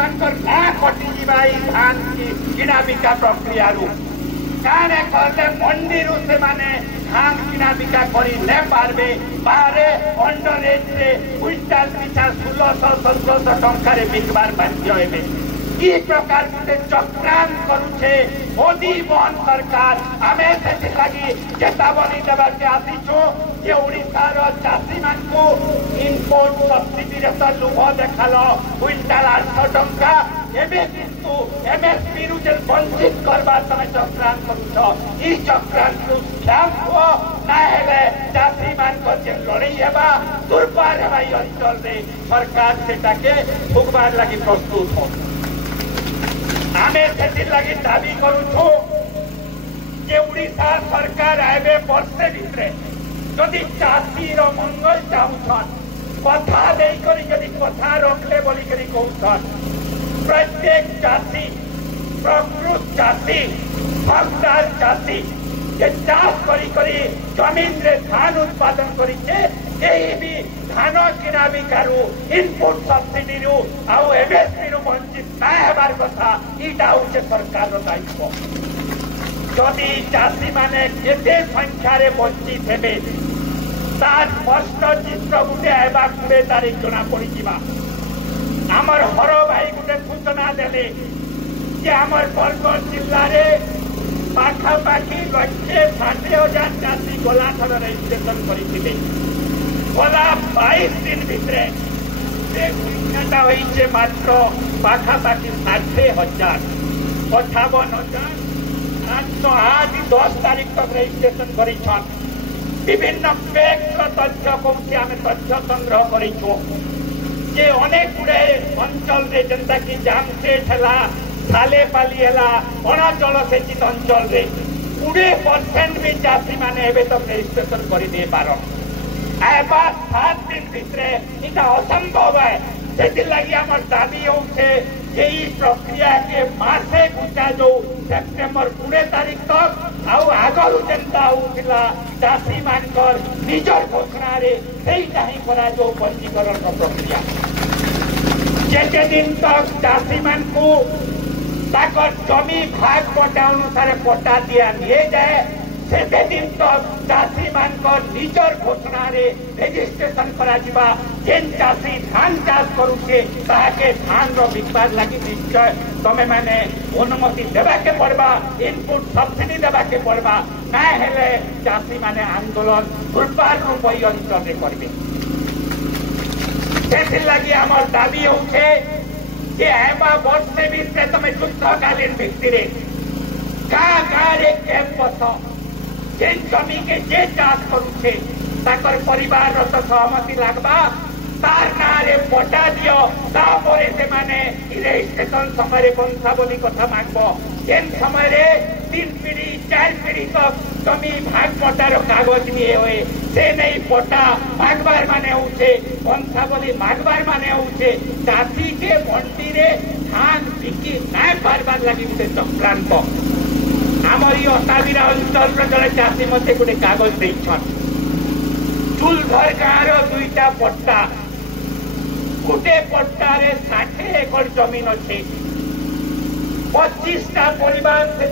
मानकर ना कटि जाई धान की किना बिका प्रक्रिया रु काने करले मंडी रु से माने धान किना बिका करी ने पारबे बाहरे अंडर रेट रे क्विंटाल पिछा 1600-1700 टंका रे बिकबार बाध्य हेबे। ई प्रकार गुटे चक्रांत करुछे मोदी मोहन सरकार। आमे से लगी चेतावनी देवाके आसीछु जे ओडिशार चाषी मानकु इनपुट सब्सिडी रे तो लुभ देखाल क्विंटाल 800 टंका एबे किंतु एमएसपी रु जे वंचित करबा तमे चक्रांत करुछ। ई चक्रांत रु ध्यान हो ना हेले चाषी मानक जे लड़ाई हेबा दुर्बार हेबा ई अंचल रे सरकार सेटाके भुगबार लागि प्रस्तुत हो। आमे से लगी दाबी करुछु जे उड़ीसा सरकार आबे वर्षे भितरे जदि चाषी मंगल चाहूछन कथा देई करी जदि कथा रखले बोली करी कहूछन प्रत्येक चाषी प्रकृत चाषी हकदार चाषी जे चाष करी जमीन रे धान उत्पादन करिछे एही भी धान किना बिकारु इनपुट सब्सिडी रु आउ एमएसपी रु वंचित ना हेबार कथा इटा होचे सरकार रो दायित्व। जदि चाषी माने केते संख्या रे वंचित हेबे तार स्पष्ट चित्र गुटे आइबा 20 तारीख जना पड़ी जिबा। आमर हर भाई गुटे सूचना देले जे आमर बरगढ़ जिल्ला रे पाखापाखि 1,60,000 चाषी गला थर रजिस्ट्रेशन करिथिले। गला 22 दिन भितरे संख्याटा होइछे मात्र पाखापाखि 60,000 58,000 आज 10 तारीख तक रजिस्ट्रेशन करिछन। विभिन्न पेक्स तथ्य कौची आमे तथ्य संग्रह करिछु जे अनेक गुड़े अंचल रे जनता की जामसेट हला सालेपाली हला अणाचल सेचित अंचल रे 20% भी चाषी माने एबे तक रजिस्ट्रेशन करि दे पारो। एबा 7 दिन भितरे इटा असंभव है। से लगी आमर दाबी होउछे जे ई प्रक्रिया के मासे गुचा जो सेप्टेम्बर 20 तारीख तक आउ आगरु जनता होउथिला चाषी मानकर निजर घोषणा रे सेइटा ही करा जो पंजीकरण का प्रक्रिया जे दिन तक चाषी मानकु ताकर जमी भाग पटा अनुसार पटा दिया निये जाए से दिन तक चाषी मानकर निजर घोषणा रे रेजिस्ट्रेशन करा जिबा। जेन चाषी धान चाष करुछे ताके धान रो बिकबार लागि निश्चय तमे माने अनुमति देबा के पड़बा इनपुट सब्सिडी देबा के पड़बा ना हेले चाषी माने आंदोलन दुर्बार रूप ई अंचल रे करबे। से लागि हमर दाबी होउछे जे एबा वर्षे भितरे तमे युद्धकालीन भित्तिरे का रे कैंप बस जेन जमी के जे चाष करुछे ताकर परिवार रो तो सहमति लागबा तार नारे पटा दियो तापरे से माने रजिस्ट्रेशन समय वंशावली कथा मांगबो। जेन समय 3 पीढ़ी 4 पीढ़ी तक जमी भाग पटार कागज निये होए से नहीं पटा मागबार माने होउछे वंशावली मागबार माने होउछे चाषी के मंडी रे धान बिकी ना पारबार लागि गुटे चक्रांत। आमर ई अटावीरा अंचल रे जड़े चाषी मते गुटे कागज देइछन चुलधर गाँव दुईटा पट्टा गोटे पट्टारे 60 एकड़ जमीन अच्छे 25टा परिवार से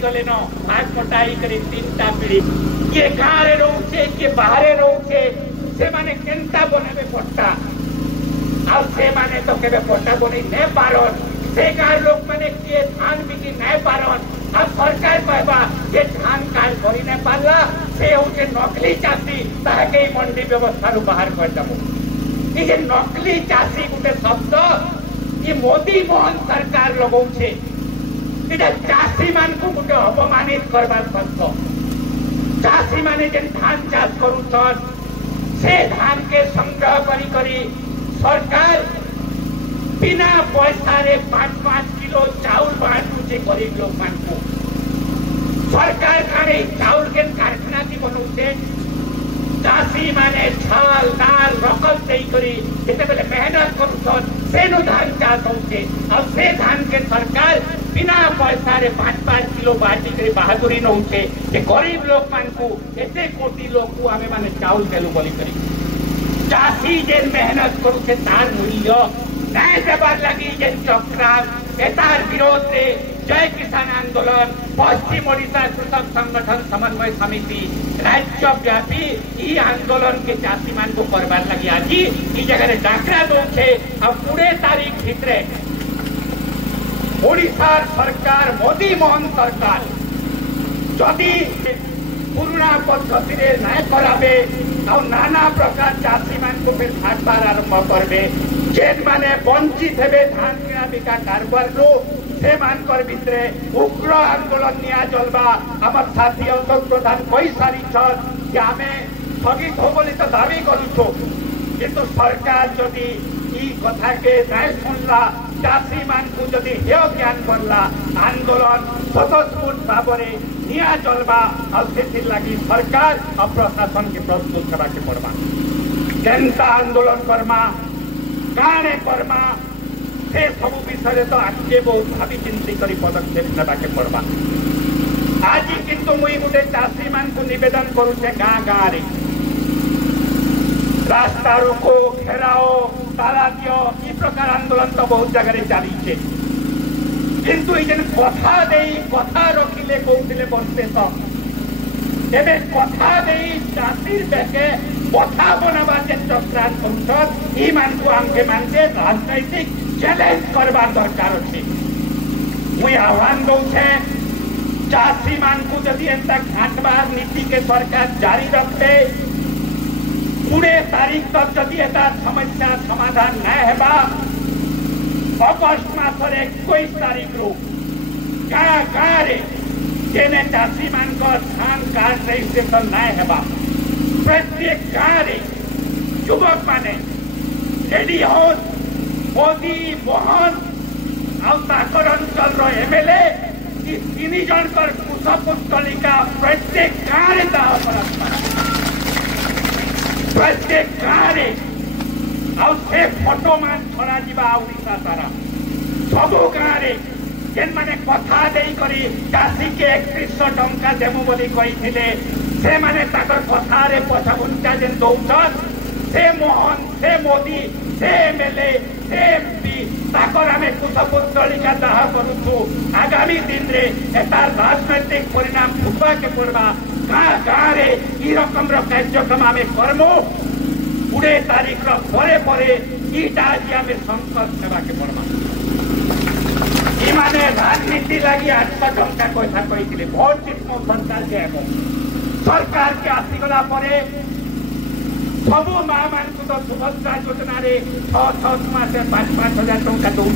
गले न भाग पटाई करी 3टा पीढ़ी किए गाँव रे रोचे किए बाहरे रोचे से माने केनता बनेबे पट्टा आ से माने तो केबे पट्टा बनै नै पारन से गाँव लोक माने किए धान बिकी नै पारन आ सरकार कहबा जे धान काल करी नै पारला से होचे नकली चाषी ताके मंडी व्यवस्था रु बाहर कर दबो। ये नकली चाषी गुटे शब्द ये मोदी मोहन सरकार लगाउछे इटा चाषी मान को गुटे अपमानित करबार शब्द। चाषी माने जेन धान चाष करूछन से धान के संग्रह करी करी सरकार बिना पैसा रे 5-5 किलो चाउल बांटुछे गरीब लोग मान को। सरकार कारे चाउल के कारखाना की बनौछे चाषी माने छाल दाल रकम देई करी जेते बेले मेहनत करूछन सेनु धान चाष होउछे और से धान के सरकार बिना पैसा रे 5-5 किलो बाटी करे बहादुरी नउछे जे गरीब लोग मान को एते कोटी लोग को आमे माने चाउल देलु बोली करी चाषी जे मेहनत करूछे तार मूल्य न्याय देवार लगी ये चक्रांत एतार विरोध रे जय किसान आंदोलन पश्चिम ओडिशा कृषक संगठन समन्वय समिति राज्यव्यापी ई आंदोलन के चाषी मान को करवार लगी आज ई जगह डाकरा दौचे आ 20 तारीख भितरे ओडिशा सरकार मोदी मोहन सरकार जदि पुराना पद्धति न्याय करावे और नाना प्रकार चाषी मान को फिर भागबार आरंभ करबे जेन माने वंचित हेबे धान किना बिका कारबार रो से मानकर भितरे उग्र आंदोलन निया चलबा आमर साथी अशोक प्रधान कई सारी कि आमे स्थगित हो बोली तो दावी करूछु किंतु सरकार जदि ई कथा के न्याय सुनला चाषी मान को जदि हेय ज्ञान करला आंदोलन स्वतःस्फूर्त भावरे निया चलबा और से लगी सरकार और प्रशासन के प्रस्तुत करा के पड़वा जनता आंदोलन करमा काणे करमा से सब विषय तो आगे बहुत भावी चिंती करी पदक्षेप नेबाके पड़वा आज किंतु मुई गोटे चाषी मान को निवेदन करुचे गाँ गाँ रे रास्ता रोको घेराओ ताला दियो ई प्रकार आंदोलन तो बहुत जगह चली किंतु ये कथा दे कथा रखिले कहते बसते तो एबे कथा दे चाषी बेके कथा बनवा चक्रांत कर ई मान को आमके मानते राजनैतिक चैलेंज करवार दरकार अच्छे मुई आह्वान दौचे चाषी मान को जदि एंता घाटबार नीति के सरकार जारी रखते 20 तारीख तक जदि एता समस्या समाधान न हेबा अगस्त मासर 21 तारीख रू गाँ गाँ रे जेने चाषी मान धान कार्ड रजिस्ट्रेशन न हेबा प्रत्येक गाँ रे युवक माने रेडी हो मोदी मोहन आकर अंचल एमएलए तीन जन कुशपुतलिका प्रत्येक गाँव रे दाह प्रत्येक गाँव रे से फोटो मान छड़ा जा ओडिशा सारा सबु गाँव रे जेन माने कथा देई करी चाषी के 3100 टंका देमु बोली कहिथिले से माने ताकर कथा रे पछाघुंचा जेन दौछन से मोहन से मोदी से एमएलए से एमपी ताकर आमे कुशपुतलिका दाह करूछु आगामी दिन रे एतार राजनैतिक परिणाम भुगवा के पड़वा गाँ गाँ रे ई रकम कार्यक्रम आमे करमु 20 तारीख परे परे ईटा आज आमे संकल्प सेवा के पड़वा ई माने राजनीति लगी 800 टंका पैसा कहिथिले भोट जितमु सरकार के हेबो सरकार के आसीगला परे सबु माँ मान तो सुभद्रा योजना 6 मासे 5,000 टंका दौ